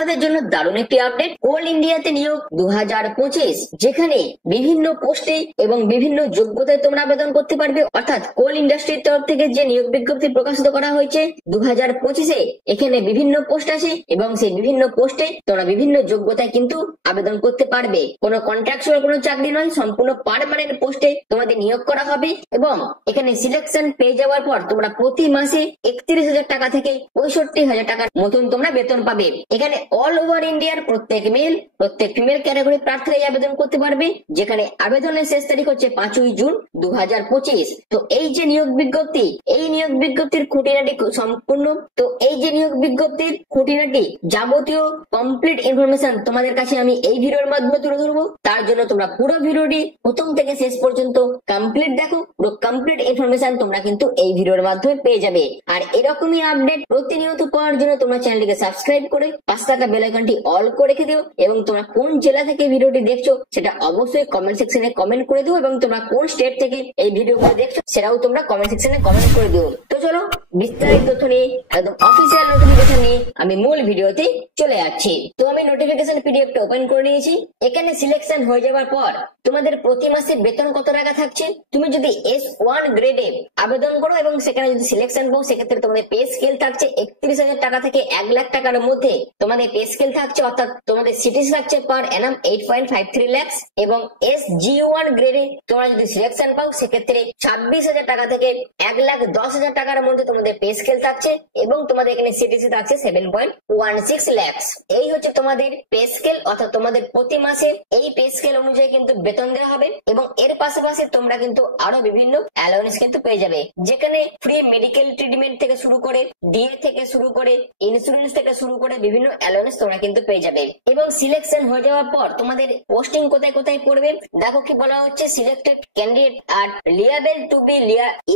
তাদের জন্য দারুণ একটি আপডেট, কোল ইন্ডিয়াতে নিয়োগ 2025, যেখানে বিভিন্ন পোস্টে এবং বিভিন্ন যোগ্যতায় তোমরা আবেদন করতে পারবে। অর্থাৎ কোল ইন্ডাস্ট্রির তরফ থেকে যে নিয়োগ বিজ্ঞপ্তি প্রকাশিত করা হয়েছে 2025-এ, এখানে বিভিন্ন পোস্ট আছে এবং সেই বিভিন্ন পোস্টে তোমরা বিভিন্ন যোগ্যতায় কিন্তু আবেদন করতে পারবে। কোনো কন্ট্রাকচুয়াল কোনো চাকরি নয়, সম্পূর্ণ পার্মানেন্ট পোস্টে তোমাদের নিয়োগ করা হবে এবং এখানে সিলেকশন পেয়ে যাওয়ার পর তোমরা প্রতি মাসে 31,000 টাকা থেকে 65,000 টাকার মতন তোমরা বেতন পাবে। এখানে অল ওভার ইন্ডিয়ার প্রত্যেক মেল প্রত্যেক ফিমেল ক্যাটাগরি প্রার্থীরা আবেদন করতে পারবে, যেখানে আবেদনের শেষ তারিখ হচ্ছে 5ই জুন 2025। তো এই যে নিয়োগ বিজ্ঞপ্তি, এই নিয়োগ বিজ্ঞপ্তির খুঁটিনাটি সম্পূর্ণ, তো এই যে নিয়োগ বিজ্ঞপ্তির খুঁটিনাটি যাবতীয় কমপ্লিট ইনফরমেশন তোমাদের কাছে আমি এই ভিডিওর মাধ্যমে তুলে ধরবো। তার জন্য তোমরা পুরো ভিডিওটি প্রথম থেকে শেষ পর্যন্ত কমপ্লিট দেখো, পুরো কমপ্লিট ইনফরমেশন তোমরা কিন্তু এই ভিডিওর মাধ্যমে পেয়ে যাবে। আর এরকমই আপডেট প্রতিনিয়ত পাওয়ার জন্য তোমরা চ্যানেলটিকে সাবস্ক্রাইব করে পাশে থাকা বেল আইকনটি অল করে রেখে দিও এবং তোমরা কোন জেলা থেকে ভিডিওটি দেখছো সেটা অবশ্যই কমেন্ট সেকশনে কমেন্ট করে দিও এবং তোমরা কোন স্টেট থেকে এই ভিডিওগুলো দেখছো সেটাও তোমরা কমেন্ট সেকশনে কমেন্ট করে দিও। তো চলো বিস্তারিত তথ্য নিয়ে, একদম অফিসিয়াল নোটিফিকেশন নিয়ে আমি মূল ভিডিওতে চলে যাচ্ছি। তো আমি নোটিফিকেশন পিডিএফটা ওপেন করে নিয়েছি। এখানে সিলেকশন হয়ে যাওয়ার পর তোমাদের প্রতি মাসে বেতন কত টাকা থাকছে, তুমি যদি S1 গ্রেডে আবেদন করো এবং সেখানে যদি সিলেকশন পাও, সেক্ষেত্রে তোমাদের পে স্কেল থাকছে 31,000 টাকা থেকে 1 লাখ টাকার মধ্যে তোমাদের পে স্কেল থাকছে। অর্থাৎ তোমাদের সিটিসি থাকছে পার অ্যানাম 8.53 লাখ এবং SG1 গ্রেডে তোমরা যদি সিলেকশন পাও, সেক্ষেত্রে 26,000 টাকা থেকে 1,10,000 টাকার মধ্যে তোমাদের পে স্কেল থাকছে এবং তোমাদের এখানে সিটিসি থাকছে 7.16 লাখ। এই হচ্ছে তোমাদের পে স্কেল। অর্থাৎ তোমাদের প্রতি মাসে এই পে স্কেল অনুযায়ী কিন্তু বেতন দেওয়া হবে এবং এর পাশাপাশি তোমরা কিন্তু আরো বিভিন্ন অ্যালাউন্স কিন্তু পেয়ে যাবে, যেখানে ফ্রি মেডিকেল ট্রিটমেন্ট থেকে শুরু করে ডিএ থেকে শুরু করে ইন্স্যুরেন্স থেকে শুরু করে বিভিন্ন অ্যালাউন্স তোমরা কিন্তু পেয়ে যাবে। এবং সিলেকশন হয়ে যাওয়ার পর তোমাদের পোস্টিং কোথায় কোথায় পড়বে দেখো কি বলা হচ্ছে, সিলেক্টেড ক্যান্ডিডেট আর লিয়াবেল টু বি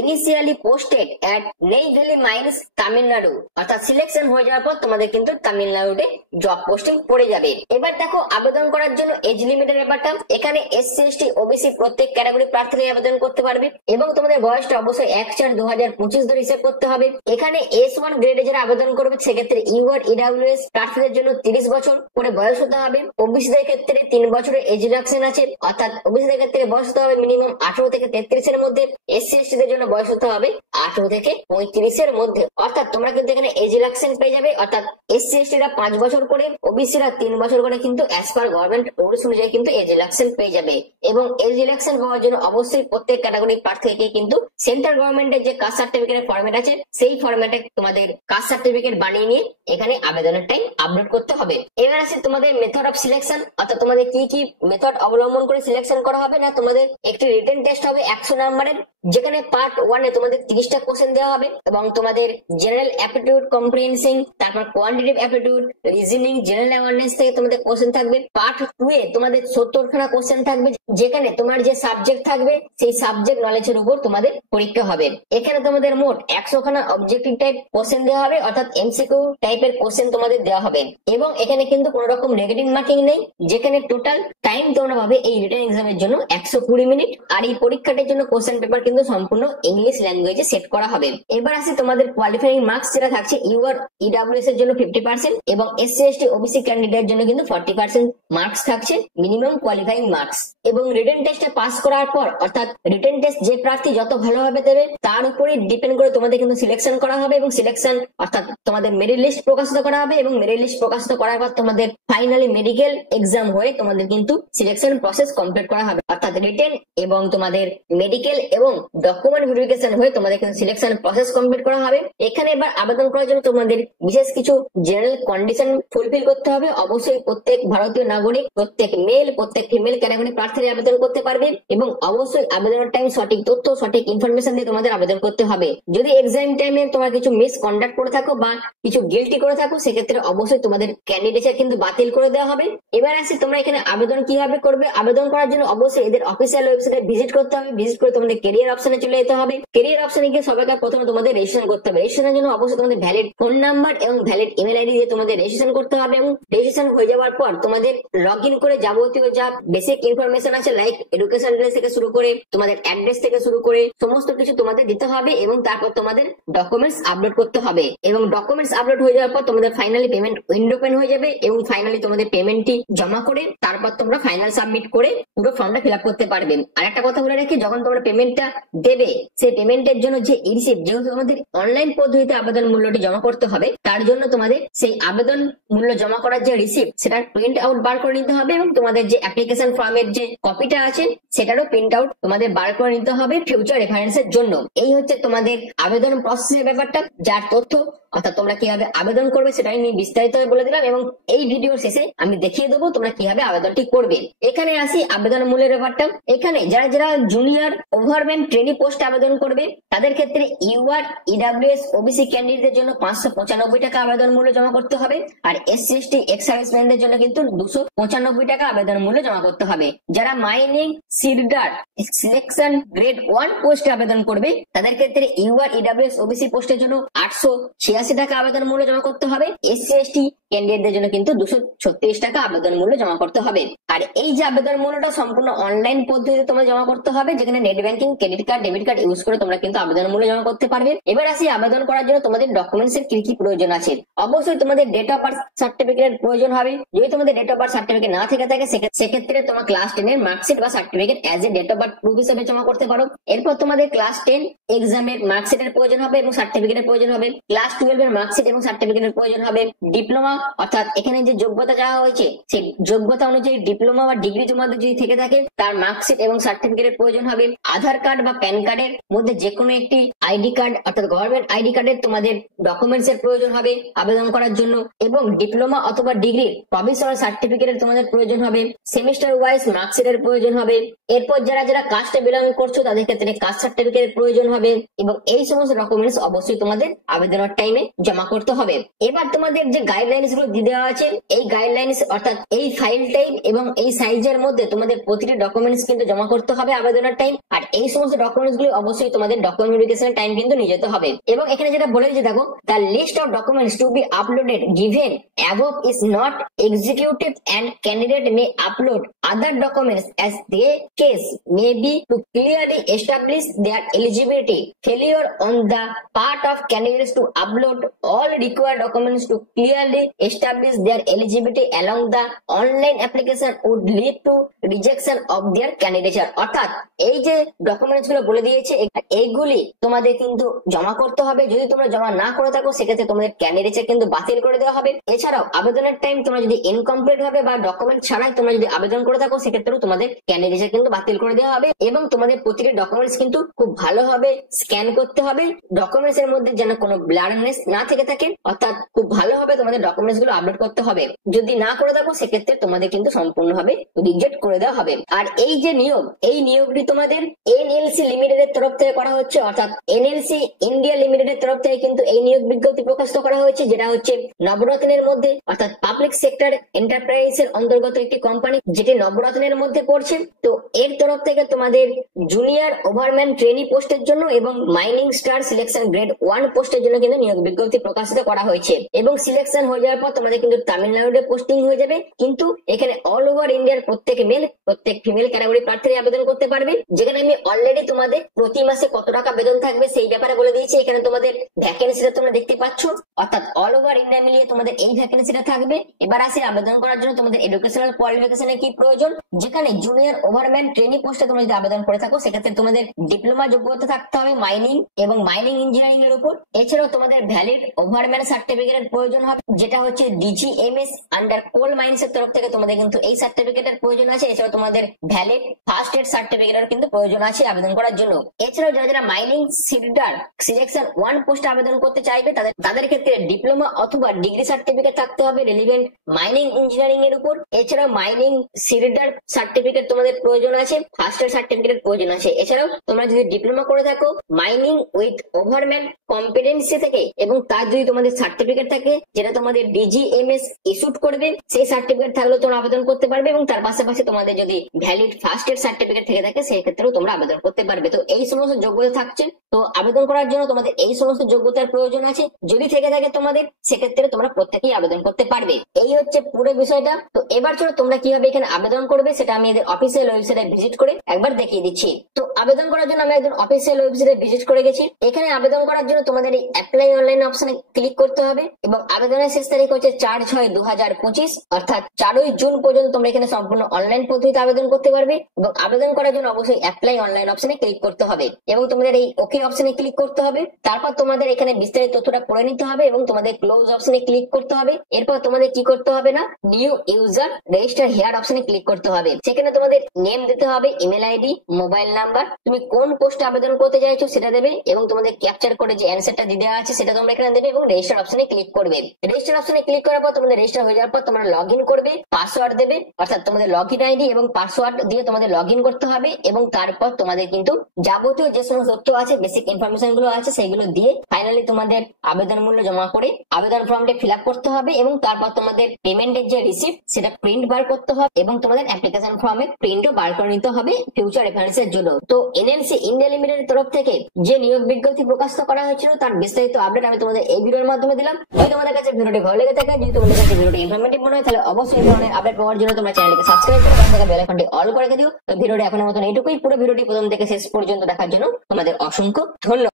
ইনিশিয়ালি পোস্টেড এট নেইভেলি মাইন্স তামিলনাড়ু। অর্থাৎ সিলেকশন হয়ে যাওয়ার পর তোমাদের কিন্তু তামিলনাড়ুতে জব পোস্টিং পড়ে যাবে। এবার দেখো আবেদন করার জন্য এজ লিমিটের ব্যাপারটা, এখানে SC ST OBC প্রত্যেক ক্যাটাগরি প্রার্থীরা আবেদন করতে পারবে এবং তোমাদের বয়সটা অবশ্যই 1/4/2025 ধরে হিসেব করতে হবে। এখানে S1 গ্রেডে যারা আবেদন করবে সেক্ষেত্রে ইউআর EWS প্রার্থীদের জন্য 30 বছর করে বয়স হতে হবে। OBC দের ক্ষেত্রে 3 বছরের এজ রিডাকশন আছে, অর্থাৎ OBC দের ক্ষেত্রে বয়স হতে হবে মিনিমাম 18 থেকে 33 এর মধ্যে। SC ST দের জন্য বয়স হতে হবে 18 থেকে 35 এর মধ্যে। অর্থাৎ তোমরা কিন্তু এখানে এজ রিডাকশন পেয়ে যাবে। অর্থাৎ SC ST রা 5 বছর করে, OBC রা 3 বছর করে কিন্তু অ্যাজ পার গভর্নমেন্ট রুলস অনুযায়ী কিন্তু এজ রিডাকশন পেয়ে যাবে। এবং এজ রিডাকশন পাওয়ার জন্য অবশ্যই প্রত্যেক ক্যাটাগরি প্রার্থীকে কিন্তু সেন্ট্রাল গভর্নমেন্টের যে কাস্ট সার্টিফিকেটের ফরম্যাট আছে সেই ফরম্যাটে তোমাদের কাস্ট সার্টিফিকেট বানিয়ে নিয়ে এখানে আবেদনের টাইম আপলোড করতে হবে। এবার আছে তোমাদের মেথড অফ সিলেকশন, অর্থাৎ তোমাদের কি কি মেথড অবলম্বন করে সিলেকশন করা হবে না, তোমাদের একটি রিটেন টেস্ট হবে 100 নাম্বারের, যেখানে পার্ট 1 এ তোমাদের 30টা কোশ্চেন দেওয়া হবে এবং তোমাদের জেনারেল অ্যাপটিটিউড, কম্প্রিহেনসিং, তারপর quantitative aptitude, reasoning, general awareness থেকে তোমাদের কোশ্চেন থাকবে। পার্ট 2 এ তোমাদের 70খানা কোশ্চেন থাকবে, যেখানে তোমার যে সাবজেক্ট থাকবে সেই সাবজেক্ট নলেজের উপর তোমাদের পরীক্ষা হবে। এখানে তোমাদের মোট 100খানা অবজেক্টিভ টাইপ কোশ্চেন দেওয়া হবে, অর্থাৎ MCQ টাইপের কোশ্চেন তোমাদের দেওয়া হবে এবং এখানে কিন্তু কোনো রকম নেগেটিভ মার্কিং নেই। যেখানে টোটাল টাইম তোমরা পাবে এই রিটেন এক্সামের জন্য 120 মিনিট। আর এই পরীক্ষাটার জন্য কোশ্চেন পেপার কিন্তু সম্পূর্ণ ইংলিশ ল্যাঙ্গুয়েজে সেট করা হবে। এবার আসে তোমাদের কোয়ালিফাইং মার্কস যেটা থাকছে ইউআর EWS এর জন্য 50% এবং SC ST OBC ক্যান্ডিডেটের জন্য কিন্তু 40% মার্কস থাকছে মিনিমাম কোয়ালিফাইং মার্কস। এবং রিটেন টেস্টে পাস করার পর, অর্থাৎ রিটেন টেস্ট যে প্রার্থী যত ভালোভাবে দেবে তার উপরই ডিপেন্ড করে তোমাদের কিন্তু সিলেকশন করা হবে এবং সিলেকশন অর্থাৎ তোমাদের মেরিট লিস্ট প্রকাশিত করা হবে এবং মেরিট লিস্ট প্রকাশিত করার পর তোমাদের ফাইনালি মেডিকেল এক্সাম হয়ে তোমাদের কিন্তু সিলেকশন প্রসেস কমপ্লিট করা হবে। অর্থাৎ রিটেন এবং তোমাদের মেডিকেল এবং ডকুমেন্ট ভেরিফিকেশন হয়ে তোমাদের কিন্তু সিলেকশন প্রসেস কমপ্লিট করা হবে। এখানে এবার আবেদন করার জন্য তোমাদের বিশেষ কিছু জেনারেল কন্ডিশন ফুলফিল করতে হবে। অবশ্যই প্রত্যেক ভারতীয় নাগরিক, প্রত্যেক মেল প্রত্যেক ফিমেল ক্যাটাগরি প্রার্থীরা আবেদন করতে পারবে এবং অবশ্যই আবেদনের টাইম সঠিক তথ্য সঠিক ইনফরমেশন দিয়ে তোমাদের আবেদন করতে হবে। যদি এক্সাম টাইমে তোমরা কিছু মিস কন্ডাক্ট করে থাকো বা কিছু গিল্টি করে থাকো, সেক্ষেত্রে অবশ্যই তোমাদের ক্যান্ডিডেটস কিন্তু বাতিল করে দেওয়া হবে। এবার আসি তোমরা এখানে আবেদন কিভাবে করবে। আবেদন করার জন্য অবশ্যই এদের অফিসিয়াল ওয়েবসাইটে ভিজিট করতে হবে। ভিজিট করে তোমাদের ক্যারিয়ার অপশনে চলে যেতে হবে। কেরিয়ার অপশনে গিয়ে সবাইকে প্রথমে তোমাদের রেজিস্ট্রেশন করতে হবে। রেজিস্ট্রেশনের জন্য অবশ্যই তোমাদের ভ্যালিড ফোন নাম্বার এবং ভ্যালিড ইমেল আইডি দিয়ে তোমাদের রেজিস্ট্রেশন করতে হবে, এবং রেজিস্ট্রেশন হয়ে যাওয়ার পর তোমাদের লগ ইন করে যাবতীয় যা বেসিক ইনফরমেশন আছে লাইক এডুকেশন ডিটেইলস থেকে শুরু করে তোমাদের অ্যাড্রেস থেকে শুরু করে সমস্ত কিছু তোমাদের দিতে হবে, এবং তারপর তোমাদের ডকুমেন্টস আপলোড করতে হবে। এবং ডকুমেন্টস আপলোড হয়ে যাওয়ার পর তোমাদের ফাইনালি পেমেন্ট উইন্ডো ওপেন হয়ে যাবে, এবং ফাইনালি তোমাদের পেমেন্টটি জমা করে তারপর তোমরা ফাইনাল সাবমিট করে পুরো ফর্মটা ফিল আপ করতে পারবে। আর একটা কথা বলে রাখি, যখন তোমরা পেমেন্টটা দেবে সেই পেমেন্টের জন্য যে রিসিপ্ট, যেহেতু তোমাদের অনলাইন পদ্ধতিতে আবেদন মূল্যটি জমা করতে হবে, তার জন্য তোমাদের সেই আবেদন মূল্য জমা করার যে রিসিপ্ট সেটা প্রিন্ট আউট বার করে নিতে হবে, এবং তোমাদের যে অ্যাপ্লিকেশন ফর্মের যে কপিটা আছে সেটারও প্রিন্ট আউট তোমাদের বার করে নিতে হবে ফিউচার রেফারেন্সের জন্য। এই হচ্ছে তোমাদের আবেদন প্রসেসের ব্যাপারটা, যার তথ্য অর্থাৎ তোমরা কিভাবে আবেদন করবে সেটাই নিয়ে বিস্তারিত বলে দিলাম, এবং এই ভিডিওর শেষে আমি দেখিয়ে দেবো তোমরা কিভাবে আবেদনটি করবে। এখানে আসি আবেদন মূল্যের ব্যাপারটা। এখানে যারা যারা জুনিয়র ওভারম্যান ট্রেনি পোস্ট আবেদন করবে তাদের ক্ষেত্রে ইউআর ইডব্লিউএস ওবিসি ক্যান্ডিডেটদের জন্য 595 টাকা আবেদন মূল্য জমা করতে হবে, আর এসসি এসটি এক্স সার্ভিসম্যানদের জন্য কিন্তু 295 টাকা আবেদন মূল্য জমা করতে হবে। যারা মাইনিং সিডার সিলেকশন গ্রেড 1 পোস্টে আবেদন করবে তাদের ক্ষেত্রে ইউআর ইডব্লিউএস ওবিসি পোস্টের জন্য 886 টাকা আবেদন মূল্য জমা করতে হবে। এসসি এসটি ক্যান্ডিডেটদের জন্য কিন্তু 236 টাকা আবেদন মূল্য জমা করতে হবে। আর এই যে আবেদন মূল্যটা সম্পূর্ণ অনলাইন পদ্ধতিতে তোমরা জমা করতে হবে, যেখানে net banking, credit card, debit card use করে তোমরা কিন্তু আবেদন মূল্য জমা করতে পারবে। এবার আসি আবেদন করার জন্য তোমাদের ডকুমেন্টস এর কি কি প্রয়োজন আছে। অবশ্যই তোমাদের ডেট অফ বার্থ সার্টিফিকেটের প্রয়োজন হবে। যদি তোমাদের ডেট অফ বার্থ সার্টিফিকেট না থেকে থাকে সেক্ষেত্রে তোমার ক্লাস 10 এর মার্কশিট বা certificate as a date of birth proof হিসেবে জমা করতে পারো। এরপর তোমাদের ক্লাস 10 এক্সামের মার্কশিটের প্রয়োজন হবে এবং সার্টিফিকেটের প্রয়োজন হবে। ক্লাস 12 এর মার্কশিট এবং সার্টিফিকেটের প্রয়োজন হবে। ডিপ্লোমা অর্থাৎ এখানে যে যোগ্যতা চাওয়া হয়েছে সেই যোগ্যতা অনুযায়ী ডিপ্লোমা বা ডিগ্রি তোমাদের যদি থেকে থাকে তার মার্কশিট এবং সার্টিফিকেটের প্রয়োজন হবে। আধার কার্ড বা প্যান কার্ডের মধ্যে যে কোনো একটি আইডি কার্ড অর্থাৎ গভর্নমেন্ট আইডি কার্ডের তোমাদের ডকুমেন্টস এর প্রয়োজন হবে আবেদন করার জন্য, এবং ডিপ্লোমা অথবা ডিগ্রির প্রভিশনাল সার্টিফিকেটের তোমাদের প্রয়োজন হবে। সেমিস্টার ওয়াইজ মার্কশিটের প্রয়োজন হবে। এরপর যারা যারা কাস্টে বিলং করছো তাদের ক্ষেত্রে কাস্ট সার্টিফিকেটের প্রয়োজন হবে, এবং এই সমস্ত ডকুমেন্টস অবশ্যই তোমাদের আবেদনের টাইমে জমা করতে হবে। এবার তোমাদের যে গাইডলাইন্স গুলো দিয়ে দেওয়া আছে, এই গাইডলাইন্স অর্থাৎ এই ফাইল টাইপ এবং এই সাইজের মধ্যে তোমাদের প্রতিটি ডকুমেন্টস কিন্তু জমা করতে হবে আবেদনের টাইম। আর এই সমস্ত ডকুমেন্টস গুলো অবশ্যই তোমাদের ডকুমেন্ট ভেরিফিকেশনের টাইম কিন্তু নিয়ে যেতে হবে। এবং এখানে যেটা বলে দিয়েছে দেখো, the list of documents to be uploaded given above is not executive and candidate may upload other documents as their case may be to clearly establish their eligibility. Failure on the part of candidates to upload all required documents to clearly establish their eligibility along the online application would lead to rejection of their candidature. অর্থাৎ এই যে documents গুলো বলে দিয়েছে এইগুলি তোমাদের কিন্তু জমা করতে হবে। যদি তোমরা জমা না করে থাকো সেক্ষেত্রে তোমাদের ক্যান্ডিডেটে কিন্তু বাতিল করে দেওয়া হবে। এছাড়াও আবেদনের টাইম তোমরা যদি ইনকমপ্লিট হবে বা ডকুমেন্ট ছাড়াই তোমরা যদি আবেদন করে থাকো সেক্ষেত্রেও তোমাদের ক্যান্ডিডেটে কিন্তু বাতিল করে দেওয়া হবে। এবং তোমাদের প্রতিটি ডকুমেন্টস কিন্তু খুব ভালোভাবে স্ক্যান করতে হবে, ডকুমেন্টস এর মধ্যে যেন কোনো ব্লারনেস না থেকে থাকে, অর্থাৎ খুব ভালোভাবে তোমাদের ডকুমেন্টস গুলো আপলোড করতে হবে। যদি না করে থাকো সেক্ষেত্রে তোমাদের কিন্তু সম্পূর্ণভাবে রিজেক্ট করে দেওয়া হবে। আর এই যে নিয়োগ, এই নিয়োগটি তোমাদের এনএলসি লিমিটেডের তরফ থেকে করা হচ্ছে, অর্থাৎ এনএলসি ইন্ডিয়া লিমিটেডের তরফ থেকে কিন্তু এই নিয়োগ বিজ্ঞপ্তি প্রকাশিত করা হয়েছে, যেটা হচ্ছে নবরত্নের মধ্যে অর্থাৎ পাবলিক সেক্টর এন্টারপ্রাইজ এর অন্তর্গত একটি কোম্পানি যেটি নবরত্নের মধ্যে পড়ছে। তো এর তরফ থেকে তোমাদের জুনিয়র ওভারম্যান ট্রেনি পোস্টের জন্য এবং মাইনিং স্টার সিলেকশন গ্রেড 1 পোস্টের জন্য কিন্তু নিয়োগ বিজ্ঞপ্তি প্রকাশিত করা হয়েছে। এবং সিলেকশন হয়ে যাওয়ার পর তোমাদের কিন্তু তামিলনাড়ুতে পোস্টিং হয়ে যাবে, কিন্তু এখানে অল ওভার ইন্ডিয়ার প্রত্যেক মেল প্রত্যেক ফিমেল ক্যাটাগরি প্রার্থীরা আবেদন করতে পারবে। যেখানে আমি অলরেডি তোমাদের প্রতি মাসে কত টাকা বেতন থাকবে সেই ব্যাপারে বলে দিয়েছি। এখানে তোমাদের ভ্যাকেন্সিটা তোমরা দেখতে পাচ্ছ, অর্থাৎ অল ওভার ইন্ডিয়া মিলিয়ে তোমাদের এই ভ্যাকেন্সিটা থাকবে। এবার আসি আবেদন করার জন্য তোমাদের এডুকেশনাল কোয়ালিফিকেশনের কি প্রয়োজন। যেখানে জুনিয়র ওভারম্যান ট্রেনি পোস্টে তোমরা যদি আবেদন করে থাকো সেক্ষেত্রে তোমাদের ডিপ্লোমা যোগ্যতা থাকতে হবে মাইনিং এবং মাইনিং ইঞ্জিনিয়ারিং এর উপর। এছাড়াও তোমাদের ভ্যালিড ওভারম্যান সার্টিফিকেটের প্রয়োজন হবে, যেটা হচ্ছে ডিজিএমএস আন্ডার কোল মাইন্স এর তরফ থেকে তোমাদের কিন্তু এই সার্টিফিকেটের প্রয়োজন আছে। এছাড়াও তোমাদের ভ্যালিড ফার্স্ট এড সার্টিফিকেটের কিন্তু প্রয়োজন আছে আবেদন করার জন্য। এছাড়াও যারা যারা মাইনিং সিডার সিলেকশন 1 পোস্টে আবেদন করতে চাইবে তাদের ক্ষেত্রে ডিপ্লোমা অথবা ডিগ্রি সার্টিফিকেট থাকতে হবে রিলিভেন্ট মাইনিং ইঞ্জিনিয়ারিং এর উপর। এছাড়াও মাইনিং সিডার সার্টিফিকেট তোমাদের প্রয়োজন আছে, ফার্স্ট এড সার্টিফিকেটের প্রয়োজন আছে। এছাড়াও তোমরা যদি ডিপ্লোমা করে থাকো mining with overman competent NMC থেকে এবং তার যদি তোমাদের সার্টিফিকেট থাকে যেটা তোমাদের ডিজিএমএস ইস্যুড করবে, সেই সার্টিফিকেট থাকলেও তোমরা আবেদন করতে পারবে এবং তার পাশাপাশি তোমাদের যদি ভ্যালিড ফার্স্ট এড সার্টিফিকেট থেকে থাকে সেই ক্ষেত্রেও তোমরা আবেদন করতে পারবে। তো এই সমস্ত যোগ্যতা থাকছে। তো আবেদন করার জন্য তোমাদের এই সমস্ত যোগ্যতার প্রয়োজন আছে, যদি থেকে থাকে তোমাদের সেক্ষেত্রে তোমরা প্রত্যেকেই আবেদন করতে পারবে। এই হচ্ছে পুরো বিষয়টা। তো এবার চলো তোমরা কিভাবে এখানে আবেদন করবে সেটা আমি এদের অফিসিয়াল ওয়েবসাইটে ভিজিট করে একবার দেখিয়ে দিচ্ছি। তো আবেদন করার জন্য আমি একদম অফিসিয়াল ওয়েবসাইটে ভিজিট করে গেছি। এখানে আবেদন করার জন্য তোমাদের এই অ্যাপ্লাই অনলাইন অপশনে ক্লিক করতে হবে এবং আবেদনের শেষ তারিখ হচ্ছে 4/6/2025, অর্থাৎ 4ই জুন পর্যন্ত তোমরা এখানে সম্পূর্ণ অনলাইন পদ্ধতিতে আবেদন করতে পারবে। এবং আবেদন করার জন্য অবশ্যই অ্যাপ্লাই অনলাইন অপশনে ক্লিক করতে হবে এবং তোমাদের এই ওকে অপশনে ক্লিক করতে হবে। তারপর তোমাদের এখানে বিস্তারিত তথ্যটা পড়ে নিতে হবে এবং তোমাদের ক্লোজ অপশনে ক্লিক করতে হবে। এরপর তোমাদের কি করতে হবে না, নিউ ইউজার রেজিস্টার হেয়ার অপশনে ক্লিক করতে হবে। সেখানে তোমাদের নেম দিতে হবে, ইমেল আইডি, মোবাইল নাম্বার, তুমি কোন পোস্টে আবেদন করতে চাইছো সেটা দেবে এবং তোমাদের ক্যাপচার করে যে অ্যান্সারটা দিয়ে দেওয়া আছে সেটা তোমরা এখানে দেবে এবং রেজিস্টার অপশনে ক্লিক করবে। রেজিস্টার অপশনে ক্লিক করার পর তোমাদের রেজিস্টার হয়ে যাওয়ার পর তোমরা লগ ইন করবে, পাসওয়ার্ড দেবে, অর্থাৎ তোমাদের লগ ইন আইডি এবং পাসওয়ার্ড দিয়ে তোমাদের লগ ইন করতে হবে এবং তারপর তোমাদের কিন্তু যাবতীয় যে সমস্ত তথ্য আছে, বেসিক ইনফরমেশন গুলো আছে সেগুলো দিয়ে ফাইনালি তোমাদের আবেদন মূল্য জমা করে আবেদন ফর্মটা ফিল আপ করতে হবে এবং তারপর তোমাদের পেমেন্টের যে রিসিপ্ট সেটা প্রিন্ট বার করতে হবে এবং তোমাদের অ্যাপ্লিকেশন ফর্মে প্রিন্টও বার করে নিতে হবে ফিউচার রেফারেন্সের জন্য। তো এনএমসি ইন্ডিয়া লিমিটেডের তরফ থেকে যে নিয়োগ বিজ্ঞপ্তি প্রকাশিত করা হয়েছিল তার বিস্তারিত আপডেট আমি তোমাদের এই ভিডিওর মাধ্যমে দিলাম। যদি তোমাদের কাছে ভিডিওটি ভালো লেগে থাকে, যদি তোমাদের কাছে ভিডিওটি ইনফরমেটিভ মনে হয়, তাহলে অবশ্যই এই ধরনের আপডেট পাওয়ার জন্য তোমরা চ্যানেলকে সাবস্ক্রাইব করে পাশে থাকা বেল আইকনটি অল করে দিও। তো ভিডিওটি এখনের মতন এইটুকুই। পুরো ভিডিওটি প্রথম থেকে শেষ পর্যন্ত দেখার জন্য তোমাদের অসংখ্য ধন্যবাদ।